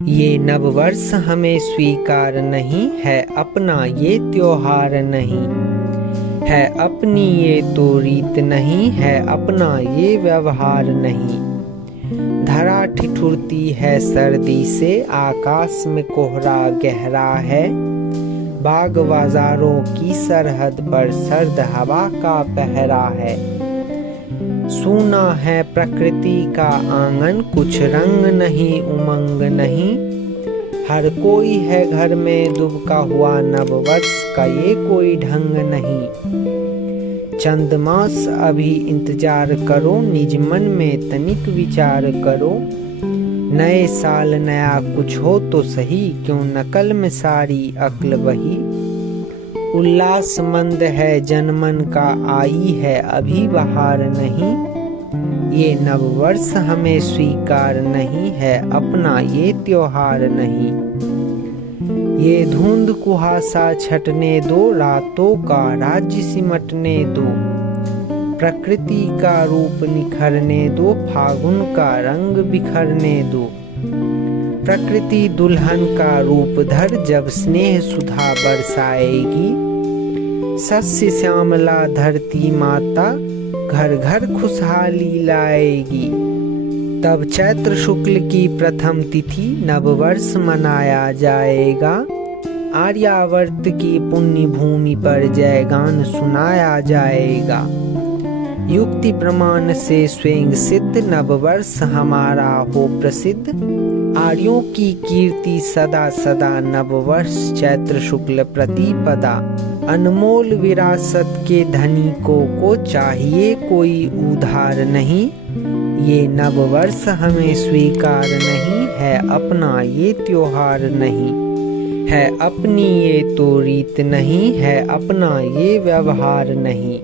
ये नववर्ष हमें स्वीकार नहीं है, अपना ये त्योहार नहीं है, अपनी ये तो रीत नहीं है, अपना ये व्यवहार नहीं। धरा ठिठुरती है सर्दी से, आकाश में कोहरा गहरा है, बाग बाजारों की सरहद पर सर्द हवा का पहरा है। सूना है प्रकृति का आंगन, कुछ रंग नहीं उमंग नहीं, हर कोई है घर में दुबका हुआ, नववर्ष का ये कोई ढंग नहीं। चंद मास अभी इंतजार करो, निज मन में तनिक विचार करो, नए साल नया कुछ हो तो सही, क्यों नकल में सारी अक्ल वही। उल्लास मंद है जनमन का, आई है अभी बहार नहीं, ये नववर्ष हमें स्वीकार नहीं है, अपना ये त्योहार नहीं। ये धुंध कुहासा छटने दो, रातों का राज्य सिमटने दो, प्रकृति का रूप निखरने दो, फागुन का रंग बिखरने दो। प्रकृति दुल्हन का रूप धर, जब स्नेह सुधा बरसाएगी, सस्य श्यामला धरती माता, घर घर खुशहाली लाएगी। तब चैत्र शुक्ल की प्रथम तिथि नववर्ष मनाया जाएगा, आर्यावर्त की पुण्य भूमि पर जयगान सुनाया जाएगा। युक्ति प्रमाण से स्वयं सिद्ध, नववर्ष हमारा हो प्रसिद्ध, आर्यों की कीर्ति सदा सदा, नववर्ष चैत्र शुक्ल प्रतिपदा। अनमोल विरासत के धनिकों को चाहिए कोई उधार नहीं, ये नववर्ष हमें स्वीकार नहीं है, अपना ये त्योहार नहीं है, अपनी ये तो रीत नहीं है, अपना ये व्यवहार नहीं।